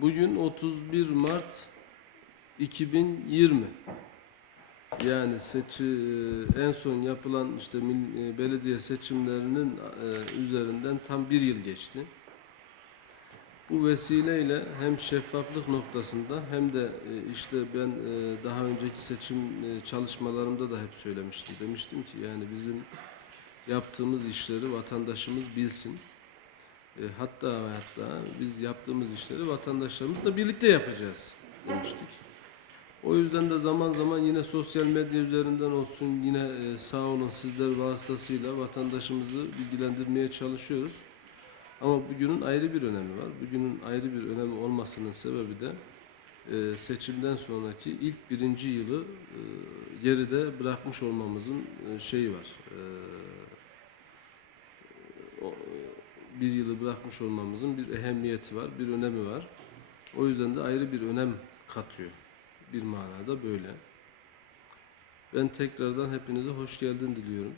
Bugün 31 Mart 2020. Yani seçi en son yapılan işte e, belediye seçimlerinin e, üzerinden tam bir yıl geçti. Bu vesileyle hem şeffaflık noktasında hem de e, işte ben e, daha önceki seçim e, çalışmalarımda da hep söylemiştim. Demiştim ki yani bizim yaptığımız işleri vatandaşımız bilsin. E, hatta ve hatta biz yaptığımız işleri vatandaşlarımızla birlikte yapacağız demiştik. O yüzden de zaman zaman yine sosyal medya üzerinden olsun yine e, sağ olun sizler vasıtasıyla vatandaşımızı bilgilendirmeye çalışıyoruz. Ama bugünün ayrı bir önemi var. Bugünün ayrı bir önemi olmasının sebebi de e, seçimden sonraki ilk birinci yılı geride bırakmış olmamızın şeyi var. Bir yılı bırakmış olmamızın bir ehemmiyeti var, bir önemi var. O yüzden de ayrı bir önem katıyor. Bir manada böyle. Ben tekrardan hepinize hoş geldin diliyorum.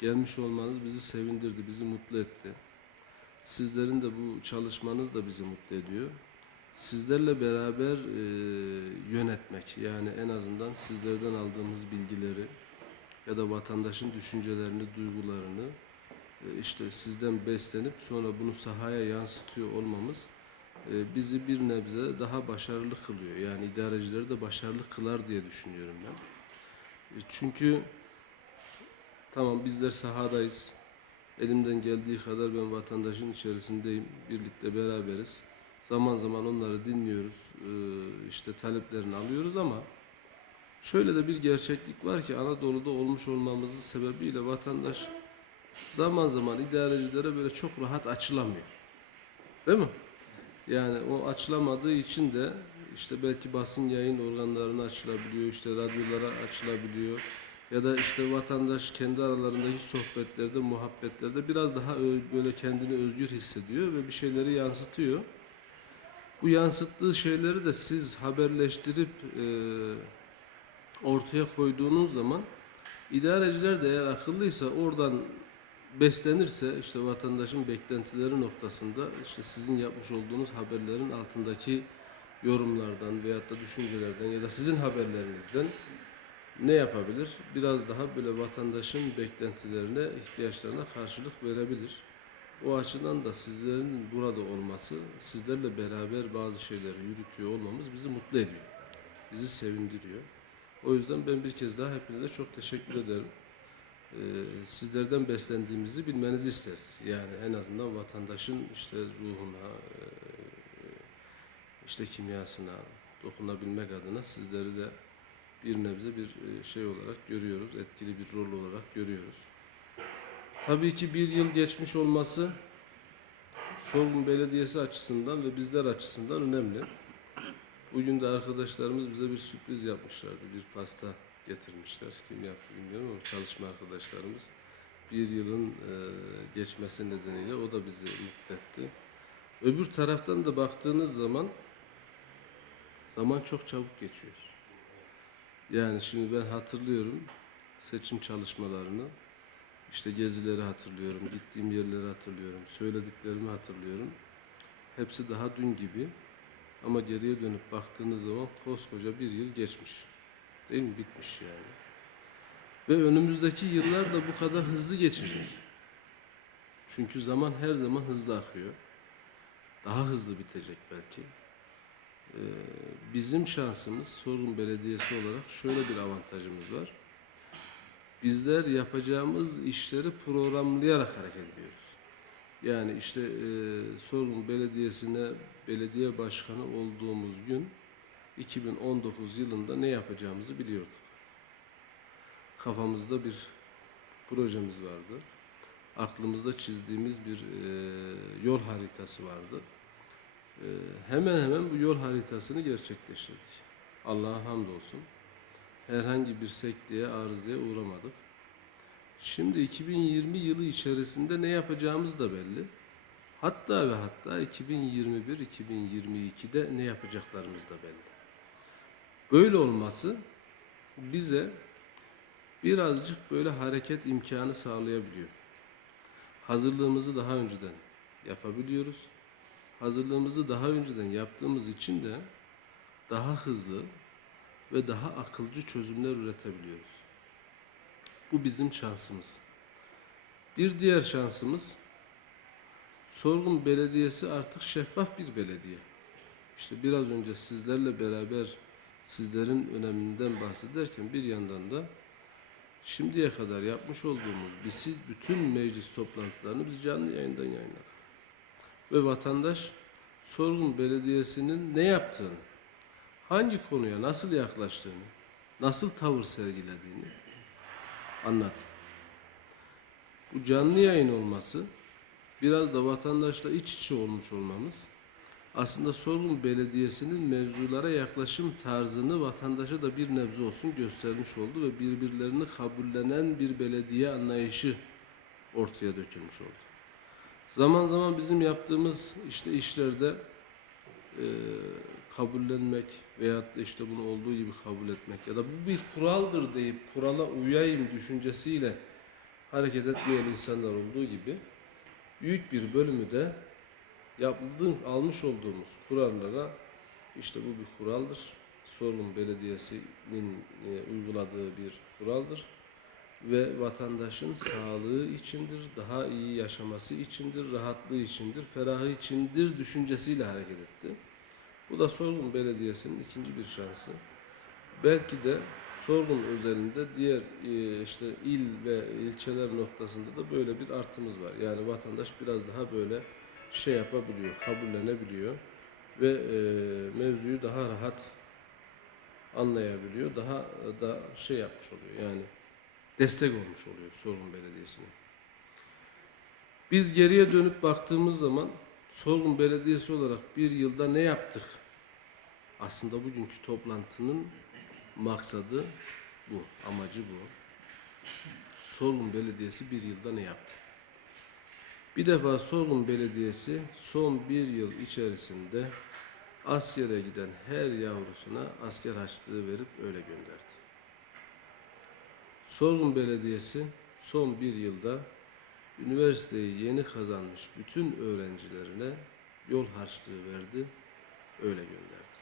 Gelmiş olmanız bizi sevindirdi, bizi mutlu etti. Sizlerin de bu çalışmanız da bizi mutlu ediyor. Sizlerle beraber e, yönetmek, yani en azından sizlerden aldığımız bilgileri ya da vatandaşın düşüncelerini, duygularını işte sizden beslenip sonra bunu sahaya yansıtıyor olmamız e, bizi bir nebze daha başarılı kılıyor. Yani idarecileri de başarılı kılar diye düşünüyorum ben. E, Çünkü tamam bizler sahadayız. Elimden geldiği kadar ben vatandaşın içerisindeyim. Birlikte beraberiz. Zaman zaman onları dinliyoruz. e, işte taleplerini alıyoruz ama şöyle de bir gerçeklik var ki Anadolu'da olmuş olmamızın sebebiyle vatandaş zaman zaman idarecilere böyle çok rahat açılamıyor. Değil mi? Yani o açılamadığı için de işte belki basın yayın organlarına açılabiliyor, işte radyolara açılabiliyor. Ya da işte vatandaş kendi aralarındaki sohbetlerde, muhabbetlerde biraz daha böyle kendini özgür hissediyor ve bir şeyleri yansıtıyor. Bu yansıttığı şeyleri de siz haberleştirip e, ortaya koyduğunuz zaman idareciler de eğer akıllıysa oradan beslenirse işte vatandaşın beklentileri noktasında işte sizin yapmış olduğunuz haberlerin altındaki yorumlardan veyahut da düşüncelerden ya da sizin haberlerinizden ne yapabilir? Biraz daha böyle vatandaşın beklentilerine, ihtiyaçlarına karşılık verebilir. O açıdan da sizlerin burada olması, sizlerle beraber bazı şeyleri yürütüyor olmamız bizi mutlu ediyor. Bizi sevindiriyor. O yüzden ben bir kez daha hepinize çok teşekkür ederim. Ee, sizlerden beslendiğimizi bilmenizi isteriz. Yani en azından vatandaşın işte ruhuna, e, işte kimyasına dokunabilmek adına sizleri de bir nebze bir e, şey olarak görüyoruz, etkili bir rol olarak görüyoruz. Tabii ki bir yıl geçmiş olması Sorgun Belediyesi açısından ve bizler açısından önemli. Bugün de arkadaşlarımız bize bir sürpriz yapmışlardı. Bir pasta getirmişler. Kim yaptı bilmiyorum ama çalışma arkadaşlarımız. Bir yılın e, geçmesi nedeniyle o da bizi mutlu etti. Öbür taraftan da baktığınız zaman zaman çok çabuk geçiyor. Yani şimdi ben hatırlıyorum seçim çalışmalarını. İşte gezileri hatırlıyorum, gittiğim yerleri hatırlıyorum, söylediklerimi hatırlıyorum. Hepsi daha dün gibi. Ama geriye dönüp baktığınız zaman koskoca bir yıl geçmiş. Değil mi? Bitmiş yani. Ve önümüzdeki yıllar da bu kadar hızlı geçecek. Çünkü zaman her zaman hızlı akıyor. Daha hızlı bitecek belki. Ee, bizim şansımız Sorgun Belediyesi olarak şöyle bir avantajımız var. Bizler yapacağımız işleri programlayarak hareket ediyoruz. Yani işte e, Sorgun Belediyesi'ne belediye başkanı olduğumuz gün 2019 yılında ne yapacağımızı biliyorduk. Kafamızda bir projemiz vardı. Aklımızda çizdiğimiz bir e, yol haritası vardı. E, hemen hemen bu yol haritasını gerçekleştirdik. Allah'a hamdolsun. Herhangi bir sekteye, arızaya uğramadık. Şimdi 2020 yılı içerisinde ne yapacağımız da belli. Hatta ve hatta 2021-2022'de ne yapacaklarımız da belli. Böyle olması bize birazcık böyle hareket imkanı sağlayabiliyor. Hazırlığımızı daha önceden yapabiliyoruz. hazırlığımızı daha önceden yaptığımız için de daha hızlı ve daha akılcı çözümler üretebiliyoruz. Bu bizim şansımız. Bir diğer şansımız Sorgun Belediyesi artık şeffaf bir belediye. İşte biraz önce sizlerle beraber sizlerin öneminden bahsederken bir yandan da şimdiye kadar yapmış olduğumuz biz bütün meclis toplantılarını biz canlı yayından yayınladık. Ve vatandaş Sorgun Belediyesi'nin ne yaptığını, hangi konuya nasıl yaklaştığını, nasıl tavır sergilediğini anladı. Bu canlı yayın olması, biraz da vatandaşla iç içe olmuş olmamız, aslında Sorgun Belediyesi'nin mevzulara yaklaşım tarzını vatandaşa da bir nebze olsun göstermiş oldu ve birbirlerini kabullenen bir belediye anlayışı ortaya dökülmüş oldu. Zaman zaman bizim yaptığımız işte işlerde e, kabullenmek veyahut da işte bunu olduğu gibi kabul etmek ya da bu bir kuraldır deyip kurala uyayım düşüncesiyle hareket etmeyen insanlar olduğu gibi büyük bir bölümü de yaptığım, almış olduğumuz kurallara işte bu bir kuraldır. Sorgun Belediyesi'nin e, uyguladığı bir kuraldır ve vatandaşın sağlığı içindir, daha iyi yaşaması içindir, rahatlığı içindir, ferahı içindir düşüncesiyle hareket etti. Bu da Sorgun Belediyesi'nin ikinci bir şansı. Belki de Sorgun özelinde diğer e, işte il ve ilçeler noktasında da böyle bir artımız var. Yani vatandaş biraz daha böyle şey yapabiliyor, kabullenebiliyor ve e, mevzuyu daha rahat anlayabiliyor. Daha da şey yapmış oluyor yani destek olmuş oluyor Sorgun Belediyesi'ne. Biz geriye dönüp baktığımız zaman Sorgun Belediyesi olarak bir yılda ne yaptık? Aslında bugünkü toplantının maksadı bu, amacı bu. Sorgun Belediyesi bir yılda ne yaptı? Bir defa Sorgun Belediyesi son bir yıl içerisinde askere giden her yavrusuna asker harçlığı verip öyle gönderdi. Sorgun Belediyesi son bir yılda üniversiteyi yeni kazanmış bütün öğrencilerine yol harçlığı verdi, öyle gönderdi.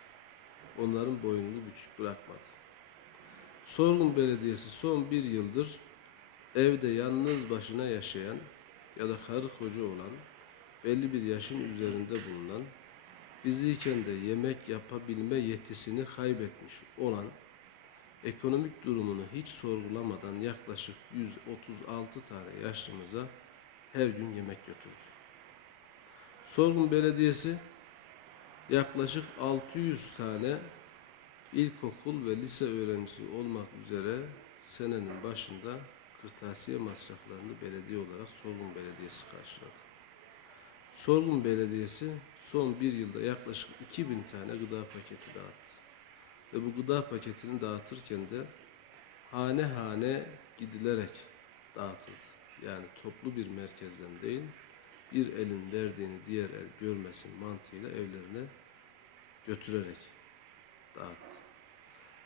Onların boynunu bükük bırakmadı. Sorgun Belediyesi son bir yıldır evde yalnız başına yaşayan ya da karı koca olan, belli bir yaşın üzerinde bulunan, fiziyken de yemek yapabilme yetisini kaybetmiş olan, ekonomik durumunu hiç sorgulamadan yaklaşık 136 tane yaşlımıza her gün yemek götürdü. Sorgun Belediyesi yaklaşık 600 tane ilkokul ve lise öğrencisi olmak üzere senenin başında kırtasiye masraflarını belediye olarak Sorgun Belediyesi karşıladı. Sorgun Belediyesi son bir yılda yaklaşık 2000 tane gıda paketi dağıttı. Ve bu gıda paketini dağıtırken de hane hane gidilerek dağıtıldı. Yani toplu bir merkezden değil, bir elin verdiğini diğer el görmesin mantığıyla evlerine götürerek dağıttı.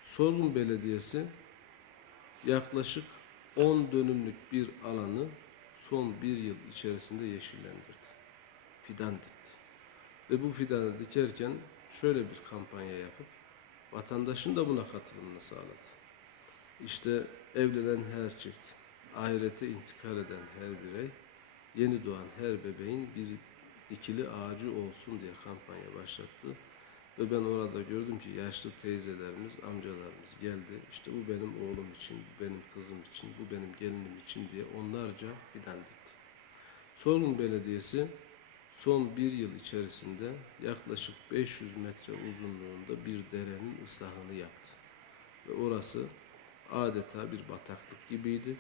Sorgun Belediyesi yaklaşık 10 dönümlük bir alanı son bir yıl içerisinde yeşillendirdi. Fidan dikti. Ve bu fidanı dikerken şöyle bir kampanya yapıp vatandaşın da buna katılımını sağladı. İşte evlenen her çift, ahirete intikal eden her birey, yeni doğan her bebeğin bir dikili ağacı olsun diye kampanya başlattı. Ve ben orada gördüm ki yaşlı teyzelerimiz, amcalarımız geldi. İşte bu benim oğlum için, benim kızım için, bu benim gelinim için diye onlarca fidan dikti. Sorgun Belediyesi son bir yıl içerisinde yaklaşık 500 metre uzunluğunda bir derenin ıslahını yaptı. Ve orası adeta bir bataklık gibiydi.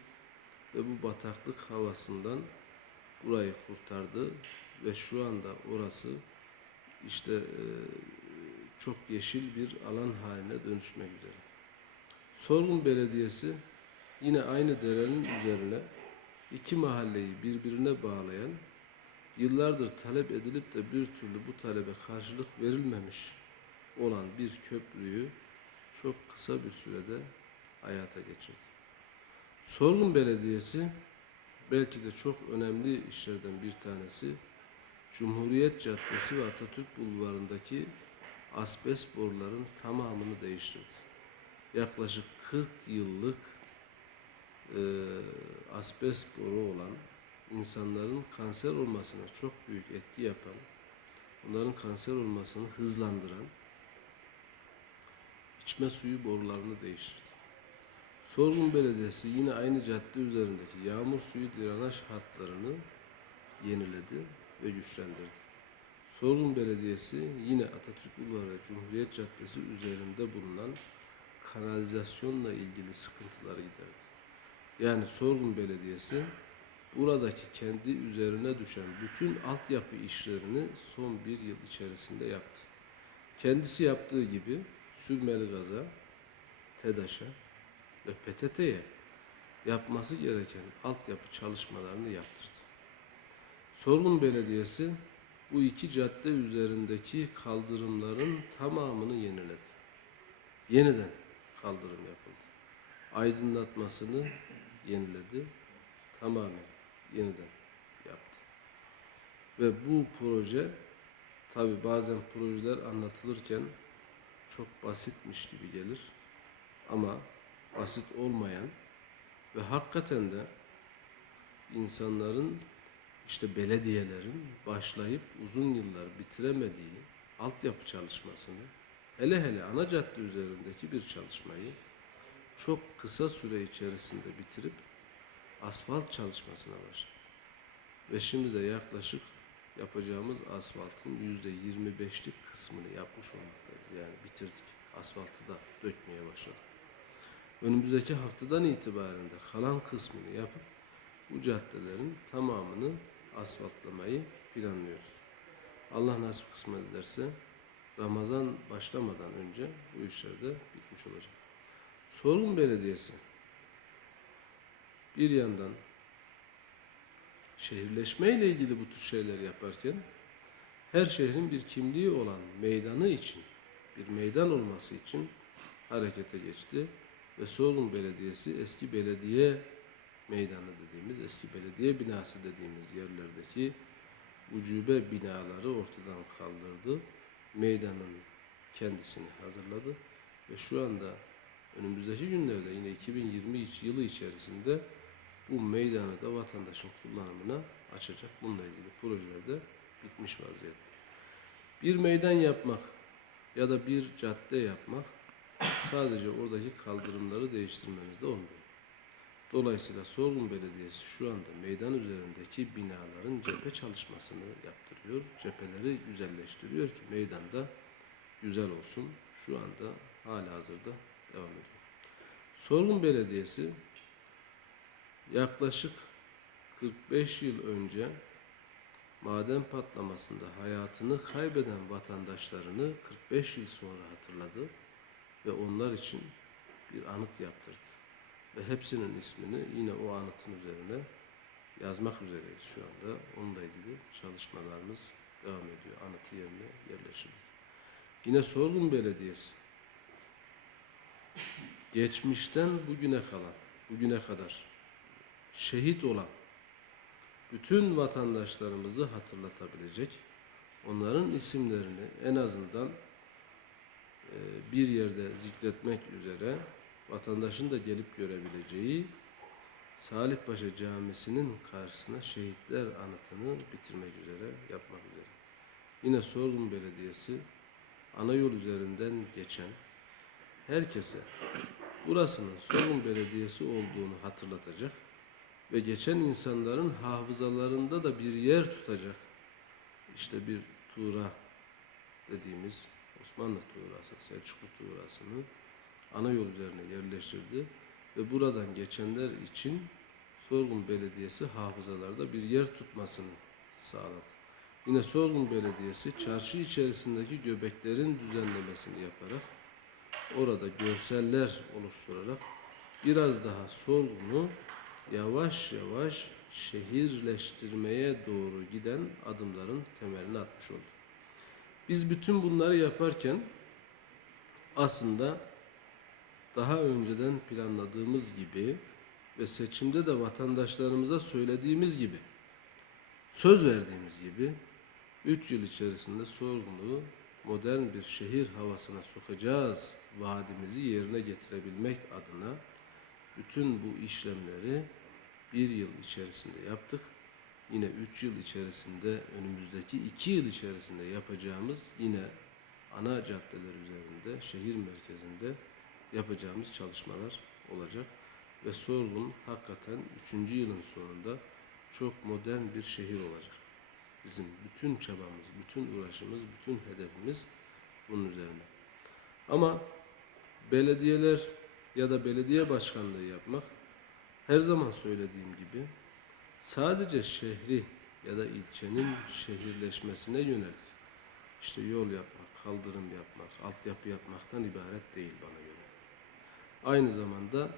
Ve bu bataklık havasından burayı kurtardı ve şu anda orası işte e, çok yeşil bir alan haline dönüşmek üzere. Sorgun Belediyesi yine aynı derenin üzerine iki mahalleyi birbirine bağlayan, yıllardır talep edilip de bir türlü bu talebe karşılık verilmemiş olan bir köprüyü çok kısa bir sürede hayata geçirdi. Sorgun Belediyesi belki de çok önemli işlerden bir tanesi Cumhuriyet Caddesi ve Atatürk Bulvarı'ndaki asbest boruların tamamını değiştirdi. Yaklaşık 40 yıllık e, asbest boru olan insanların kanser olmasına çok büyük etki yapan, onların kanser olmasını hızlandıran içme suyu borularını değiştirdi. Sorgun Belediyesi yine aynı cadde üzerindeki yağmur suyu drenaj hatlarını yeniledi ve güçlendirdi. Sorgun Belediyesi yine Atatürk ve Cumhuriyet Caddesi üzerinde bulunan kanalizasyonla ilgili sıkıntıları giderdi. Yani Sorgun Belediyesi buradaki kendi üzerine düşen bütün altyapı işlerini son bir yıl içerisinde yaptı. Kendisi yaptığı gibi sürmeli gaza, TEDAŞ'a ve PTT'ye yapması gereken altyapı çalışmalarını yaptırdı. Sorgun Belediyesi bu iki cadde üzerindeki kaldırımların tamamını yeniledi. Yeniden kaldırım yapıldı. Aydınlatmasını yeniledi. Tamamen yeniden yaptı. Ve bu proje tabi bazen projeler anlatılırken çok basitmiş gibi gelir. Ama basit olmayan ve hakikaten de insanların işte belediyelerin başlayıp uzun yıllar bitiremediği altyapı çalışmasını hele hele ana cadde üzerindeki bir çalışmayı çok kısa süre içerisinde bitirip asfalt çalışmasına başladı. Ve şimdi de yaklaşık yapacağımız asfaltın yüzde 25'lik kısmını yapmış olmaktayız. Yani bitirdik. Asfaltı da dökmeye başladık. Önümüzdeki haftadan itibaren de kalan kısmını yapıp bu caddelerin tamamını asfaltlamayı planlıyoruz. Allah nasip kısmet ederse Ramazan başlamadan önce bu işler de bitmiş olacak. Sorgun Belediyesi bir yandan şehirleşme ile ilgili bu tür şeyler yaparken her şehrin bir kimliği olan meydanı için, bir meydan olması için harekete geçti ve Sorgun Belediyesi eski belediye meydanı dediğimiz, eski belediye binası dediğimiz yerlerdeki ucube binaları ortadan kaldırdı. Meydanın kendisini hazırladı ve şu anda önümüzdeki günlerde yine 2020 yılı içerisinde bu meydanı da vatandaşın kullanımına açacak. Bununla ilgili projeler de bitmiş vaziyette. Bir meydan yapmak ya da bir cadde yapmak sadece oradaki kaldırımları değiştirmenizde olmuyor. Dolayısıyla Sorgun Belediyesi şu anda meydan üzerindeki binaların cephe çalışmasını yaptırıyor. Cepheleri güzelleştiriyor ki meydanda güzel olsun. Şu anda hala hazırda devam ediyor. Sorgun Belediyesi yaklaşık 45 yıl önce maden patlamasında hayatını kaybeden vatandaşlarını 45 yıl sonra hatırladı ve onlar için bir anıt yaptırdı. Ve hepsinin ismini yine o anıtın üzerine yazmak üzereyiz şu anda. Onunla ilgili çalışmalarımız devam ediyor. Anıtı yerine yerleştirdik. Yine Sorgun Belediyesi geçmişten bugüne kalan, bugüne kadar şehit olan bütün vatandaşlarımızı hatırlatabilecek, onların isimlerini en azından e, bir yerde zikretmek üzere vatandaşın da gelip görebileceği Salih Paşa Camisi'nin karşısına şehitler anıtını bitirmek üzere, yapmak üzere. Yine Sorgun Belediyesi ana yol üzerinden geçen herkese burasının Sorgun Belediyesi olduğunu hatırlatacak ve geçen insanların hafızalarında da bir yer tutacak. İşte bir tuğra dediğimiz Osmanlı tuğrası, Selçuklu tuğrasını ana yol üzerine yerleştirdi ve buradan geçenler için Sorgun Belediyesi hafızalarda bir yer tutmasını sağladı. Yine Sorgun Belediyesi çarşı içerisindeki göbeklerin düzenlemesini yaparak orada görseller oluşturarak biraz daha Sorgun'u yavaş yavaş şehirleştirmeye doğru giden adımların temelini atmış oldu. Biz bütün bunları yaparken aslında daha önceden planladığımız gibi ve seçimde de vatandaşlarımıza söylediğimiz gibi, söz verdiğimiz gibi 3 yıl içerisinde Sorgun'u modern bir şehir havasına sokacağız vaadimizi yerine getirebilmek adına bütün bu işlemleri bir yıl içerisinde yaptık. Yine üç yıl içerisinde önümüzdeki iki yıl içerisinde yapacağımız yine ana caddeler üzerinde, şehir merkezinde yapacağımız çalışmalar olacak. Ve Sorgun hakikaten üçüncü yılın sonunda çok modern bir şehir olacak. Bizim bütün çabamız, bütün uğraşımız, bütün hedefimiz bunun üzerine. Ama belediyeler ya da belediye başkanlığı yapmak her zaman söylediğim gibi sadece şehri ya da ilçenin şehirleşmesine yönelik işte yol yapmak, kaldırım yapmak, altyapı yapmaktan ibaret değil bana göre. Aynı zamanda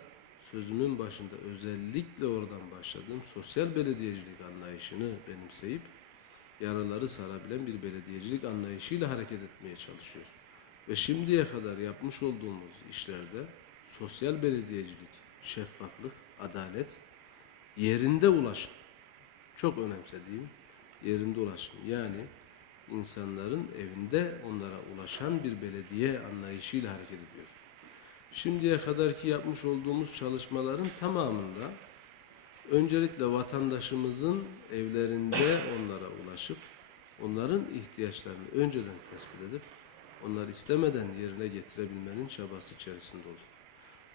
sözümün başında özellikle oradan başladığım sosyal belediyecilik anlayışını benimseyip yaraları sarabilen bir belediyecilik anlayışıyla hareket etmeye çalışıyor. Ve şimdiye kadar yapmış olduğumuz işlerde sosyal belediyecilik, şeffaflık, adalet, yerinde ulaşım. Çok önemsediğim yerinde ulaşım. Yani insanların evinde onlara ulaşan bir belediye anlayışıyla hareket ediyor. Şimdiye kadarki yapmış olduğumuz çalışmaların tamamında öncelikle vatandaşımızın evlerinde onlara ulaşıp onların ihtiyaçlarını önceden tespit edip onları istemeden yerine getirebilmenin çabası içerisinde olur.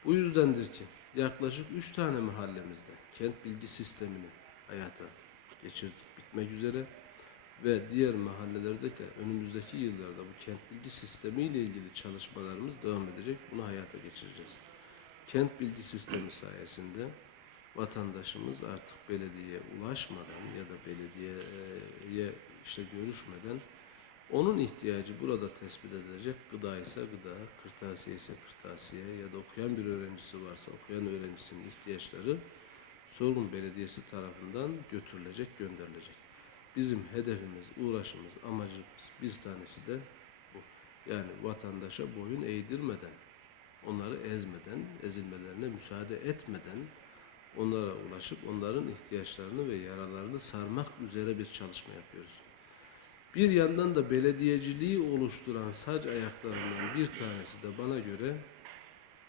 Bu yüzdendir ki yaklaşık üç tane mahallemizde kent bilgi sistemini hayata geçirdik bitmek üzere ve diğer mahallelerde de önümüzdeki yıllarda bu kent bilgi sistemiyle ilgili çalışmalarımız devam edecek. Bunu hayata geçireceğiz. Kent bilgi sistemi sayesinde vatandaşımız artık belediyeye ulaşmadan ya da belediyeye işte görüşmeden onun ihtiyacı burada tespit edilecek. Gıda ise gıda, kırtasiye ise kırtasiye ya da okuyan bir öğrencisi varsa okuyan öğrencisinin ihtiyaçları Sorgun Belediyesi tarafından götürülecek, gönderilecek. Bizim hedefimiz, uğraşımız, amacımız bir tanesi de bu. Yani vatandaşa boyun eğdirmeden, onları ezmeden, ezilmelerine müsaade etmeden onlara ulaşıp onların ihtiyaçlarını ve yaralarını sarmak üzere bir çalışma yapıyoruz. Bir yandan da belediyeciliği oluşturan sac ayaklarından bir tanesi de bana göre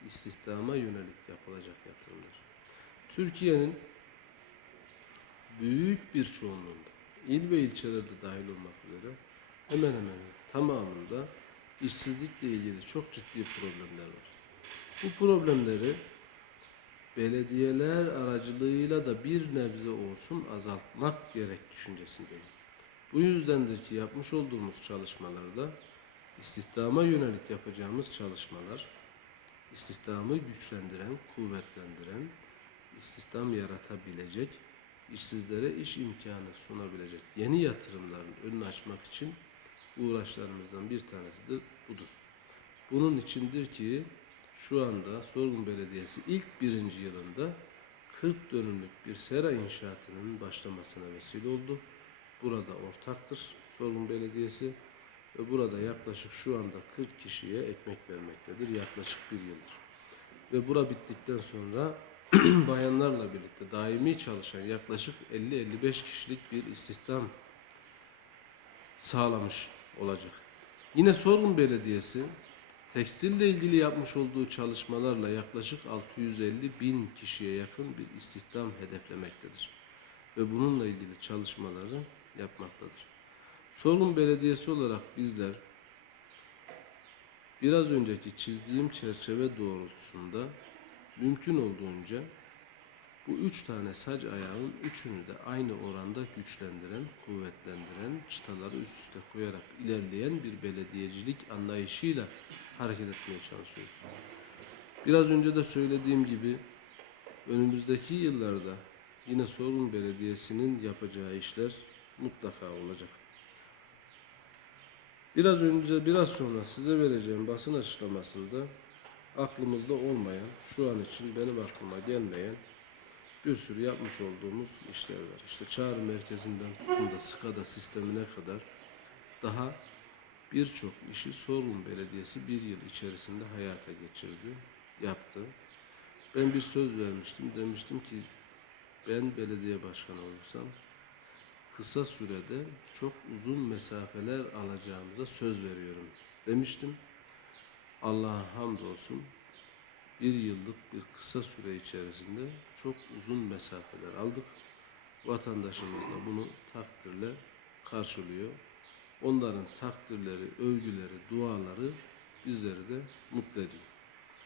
istihdama yönelik yapılacak yatırımlar. Türkiye'nin büyük bir çoğunluğunda, il ve ilçelerde dahil olmak üzere hemen hemen tamamında işsizlikle ilgili çok ciddi problemler var. Bu problemleri belediyeler aracılığıyla da bir nebze olsun azaltmak gerek düşüncesindeyim. Bu yüzdendir ki yapmış olduğumuz çalışmalarda istihdama yönelik yapacağımız çalışmalar, istihdamı güçlendiren, kuvvetlendiren, istihdam yaratabilecek, işsizlere iş imkanı sunabilecek yeni yatırımların önünü açmak için uğraşlarımızdan bir tanesi de budur. Bunun içindir ki şu anda Sorgun Belediyesi ilk birinci yılında 40 dönümlük bir sera inşaatının başlamasına vesile oldu. Burada ortaktır Sorgun Belediyesi ve burada yaklaşık şu anda 40 kişiye ekmek vermektedir. Yaklaşık bir yıldır. Ve bura bittikten sonra bayanlarla birlikte daimi çalışan yaklaşık 50-55 kişilik bir istihdam sağlamış olacak. Yine Sorgun Belediyesi tekstille ilgili yapmış olduğu çalışmalarla yaklaşık 650 bin kişiye yakın bir istihdam hedeflemektedir. Ve bununla ilgili çalışmaları yapmaktadır. Sorgun Belediyesi olarak bizler biraz önceki çizdiğim çerçeve doğrultusunda mümkün olduğunca bu üç tane sac ayağın üçünü de aynı oranda güçlendiren, kuvvetlendiren, çıtaları üst üste koyarak ilerleyen bir belediyecilik anlayışıyla hareket etmeye çalışıyoruz. Biraz önce de söylediğim gibi önümüzdeki yıllarda yine Sorgun Belediyesi'nin yapacağı işler mutlaka olacak. Biraz önce, biraz sonra size vereceğim basın açıklamasında aklımızda olmayan, şu an için benim aklıma gelmeyen bir sürü yapmış olduğumuz işler var. İşte çağrı merkezinden tutun da SKADA sistemine kadar daha birçok işi Sorgun Belediyesi bir yıl içerisinde hayata geçirdi, yaptı. Ben bir söz vermiştim, demiştim ki ben belediye başkanı olursam kısa sürede çok uzun mesafeler alacağımıza söz veriyorum demiştim. Allah'a hamdolsun bir yıllık bir kısa süre içerisinde çok uzun mesafeler aldık. Vatandaşımız da bunu takdirle karşılıyor. Onların takdirleri, övgüleri, duaları bizleri de mutlu ediyor.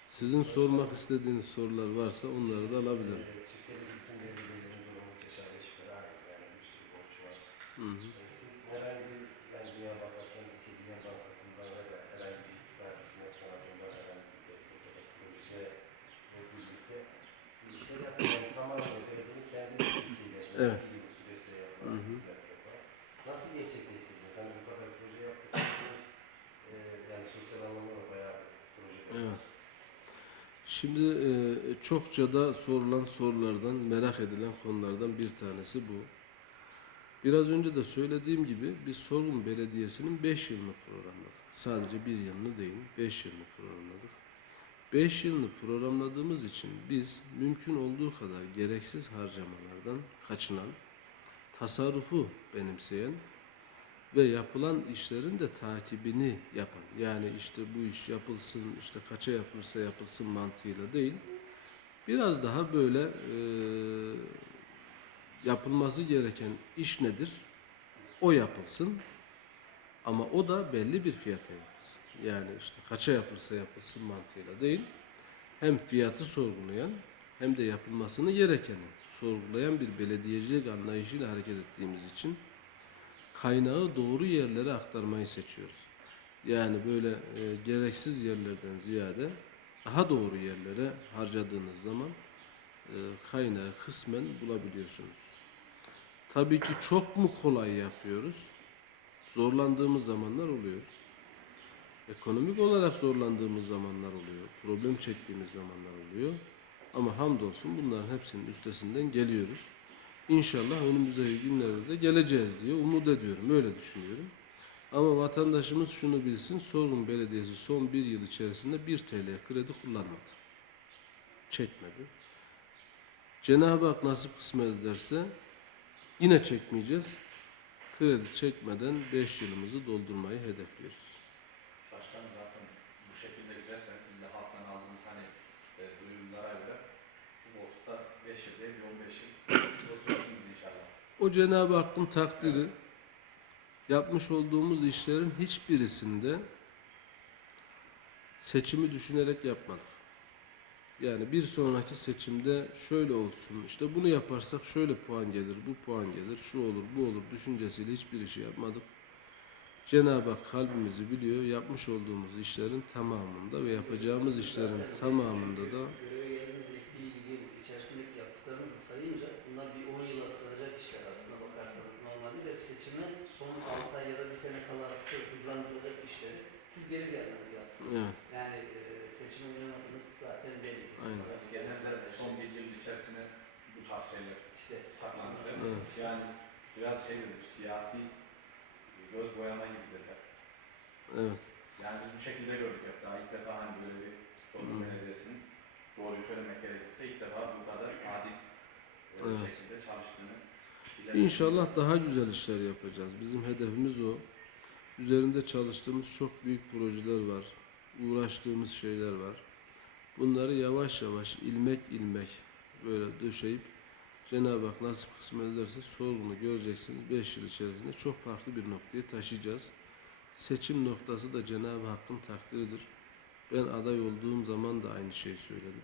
Sizin sormak istediğiniz sorular varsa onları da alabilirim. Türkiye'de bütün belediyelerinin durumu yaşadığı iş felaket yani bir sürü borç var. Hı hı. E, Siz herhangi bir yani Dünya Bankası'ndan, şey, Dünya Bankası'ndan ya da herhangi bir iktidar hükümet tarafından herhangi bir destek ya da proje ve birlikte bir işler yapıyor. Yani tamamen belediyenin kendi bilgisiyle, Evet. Hı hı. nasıl gerçekleştirdiniz? Hani bu kadar proje yaptık. E, yani sosyal anlamda da bayağı proje. Evet. Şimdi e, çokça da sorulan sorulardan, merak edilen konulardan bir tanesi bu. Biraz önce de söylediğim gibi biz Sorgun Belediyesi'nin 5 yılını programladık. Sadece bir yılını değil, 5 yılını programladık. 5 yılını programladığımız için biz mümkün olduğu kadar gereksiz harcamalardan kaçınan, tasarrufu benimseyen ve yapılan işlerin de takibini yapan. Yani işte bu iş yapılsın, işte kaça yapılırsa yapılsın mantığıyla değil. Biraz daha böyle e, yapılması gereken iş nedir? O yapılsın. Ama o da belli bir fiyata yapılsın. Yani işte kaça yapılırsa yapılsın mantığıyla değil. Hem fiyatı sorgulayan hem de yapılmasını gerekeni sorgulayan bir belediyecilik anlayışıyla hareket ettiğimiz için kaynağı doğru yerlere aktarmayı seçiyoruz. Yani böyle e, gereksiz yerlerden ziyade daha doğru yerlere harcadığınız zaman e, kaynağı kısmen bulabiliyorsunuz. Tabii ki çok mu kolay yapıyoruz? Zorlandığımız zamanlar oluyor. Ekonomik olarak zorlandığımız zamanlar oluyor. Problem çektiğimiz zamanlar oluyor. Ama hamdolsun bunların hepsinin üstesinden geliyoruz. İnşallah önümüzdeki günlerde de geleceğiz diye umut ediyorum. Öyle düşünüyorum. Ama vatandaşımız şunu bilsin. Sorgun Belediyesi son bir yıl içerisinde 1 TL kredi kullanmadı. Çekmedi. Cenab-ı Hak nasip kısmet ederse yine çekmeyeceğiz. Kredi çekmeden 5 yılımızı doldurmayı hedefliyoruz. Başkanım zaten bu şekilde giderseniz biz de halktan aldığımız hani e, duyumlara göre bu koltukta 5 yıl değil 15 yıl oturursunuz inşallah. O Cenab-ı Hakk'ın takdiri yapmış olduğumuz işlerin hiçbirisinde seçimi düşünerek yapmadık. Yani bir sonraki seçimde şöyle olsun, işte bunu yaparsak şöyle puan gelir, bu puan gelir, şu olur, bu olur düşüncesiyle hiçbir işi yapmadık. Cenab-ı Hak kalbimizi biliyor, yapmış olduğumuz işlerin tamamında ve yapacağımız işlerin tamamında da Göreve geldiğinizde bir yıl içerisindeki yaptıklarınızı sayınca bunlar bir 10 yıla sığacak işler aslında bakarsanız normalde de seçime son 6 ay ya da bir sene kalası hızlandırılacak işleri siz geri gelmeniz yaptınız. evet, Yani e, seçime oynamadınız zaten belli. Aynen. Genelde son bir yıl içerisinde bu tarz şeyler İşte saklandı. Evet. Yani biraz şey dedim, siyasi göz boyama gibidir hep. evet. Yani biz bu şekilde gördük hep. Daha ilk defa hani böyle bir sorun belediyesinin doğruyu söylemek gerekirse ilk defa bu kadar adil e, Evet. şekilde çalıştığını İnşallah daha güzel işler yapacağız. Bizim hedefimiz o. Üzerinde çalıştığımız çok büyük projeler var. Uğraştığımız şeyler var. Bunları yavaş yavaş ilmek ilmek böyle döşeyip Cenab-ı Hak nasip kısmet ederse sorunu göreceksiniz. 5 yıl içerisinde çok farklı bir noktaya taşıyacağız. Seçim noktası da Cenab-ı Hakk'ın takdiridir. Ben aday olduğum zaman da aynı şeyi söyledim.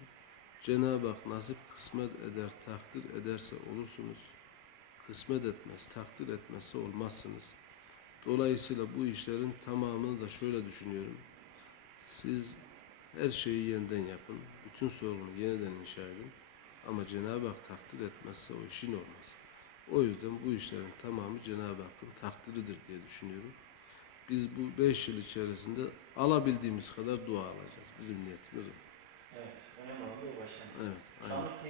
Cenab-ı Hak nasip kısmet eder, takdir ederse olursunuz kısmet etmez, takdir etmezse olmazsınız. Dolayısıyla bu işlerin tamamını da şöyle düşünüyorum. Siz her şeyi yeniden yapın, bütün sorunu yeniden inşa edin. Ama Cenab-ı Hak takdir etmezse o işin olmaz. O yüzden bu işlerin tamamı Cenab-ı Hakk'ın takdiridir diye düşünüyorum. Biz bu beş yıl içerisinde alabildiğimiz kadar dua alacağız. Bizim niyetimiz o. Evet, önemli olan bu başkanım. Evet, aynen. Şanlık